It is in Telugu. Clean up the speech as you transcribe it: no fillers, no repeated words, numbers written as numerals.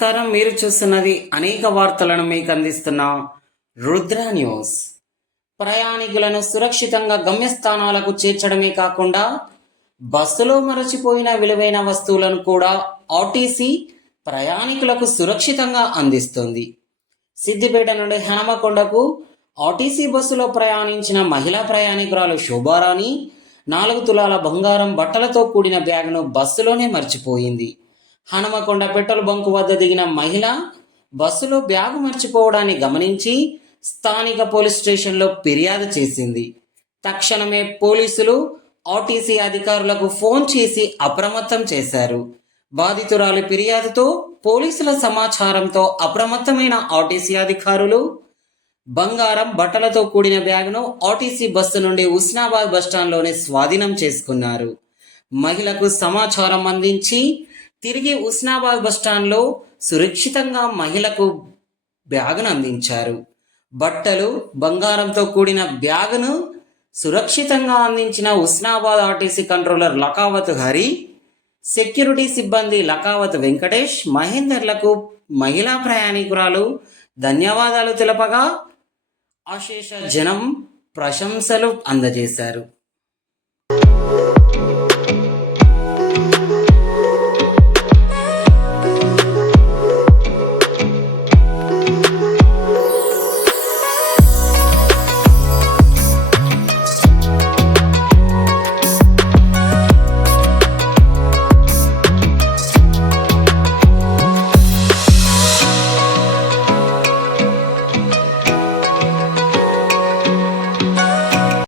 నమస్కారం. మీరు చూస్తున్నది అనేక వార్తలను మీకు అందిస్తున్న రుద్ర న్యూస్. ప్రయాణికులను సురక్షితంగా గమ్యస్థానాలకు చేర్చడమే కాకుండా బస్సులో మరచిపోయిన విలువైన వస్తువులను కూడా ఆర్టీసీ ప్రయాణికులకు సురక్షితంగా అందిస్తుంది. సిద్దిపేట నుండి హనుమకొండకు ఆర్టీసీ బస్సులో ప్రయాణించిన మహిళా ప్రయాణికురాలు శోభారాణి 4 తులాల బంగారం బట్టలతో కూడిన బ్యాగ్ను బస్సులోనే మర్చిపోయింది. హనుమకొండ పెట్రోల్ బంకు వద్ద దిగిన మహిళ బస్సులో బ్యాగు మర్చిపోవడాన్ని గమనించి స్థానిక పోలీస్ స్టేషన్లో ఫిర్యాదు చేసింది. తక్షణమే పోలీసులు ఆర్టీసీ అధికారులకు ఫోన్ చేసి అప్రమత్తం చేశారు. బాధితురాలి ఫిర్యాదుతో పోలీసుల సమాచారంతో అప్రమత్తమైన ఆర్టీసీ అధికారులు బంగారం బట్టలతో కూడిన బ్యాగును ఆర్టీసీ బస్సు నుండి హుస్నాబాద్ బస్టాండ్లోనే స్వాధీనం చేసుకున్నారు. మహిళకు సమాచారం అందించి తిరిగి హుస్నాబాద్ బస్టాండ్లో సురక్షితంగా మహిళకు బ్యాగును అందించారు. బట్టలు, బంగారంతో కూడిన బ్యాగును సురక్షితంగా అందించిన Husnabad RTC controller Lakavath Hari, security సిబ్బంది లకావత్ వెంకటేష్, మహేందర్లకు మహిళా ప్రయాణికురాలు ధన్యవాదాలు తెలపగా అశేష జనం ప్రశంసలు అందజేశారు.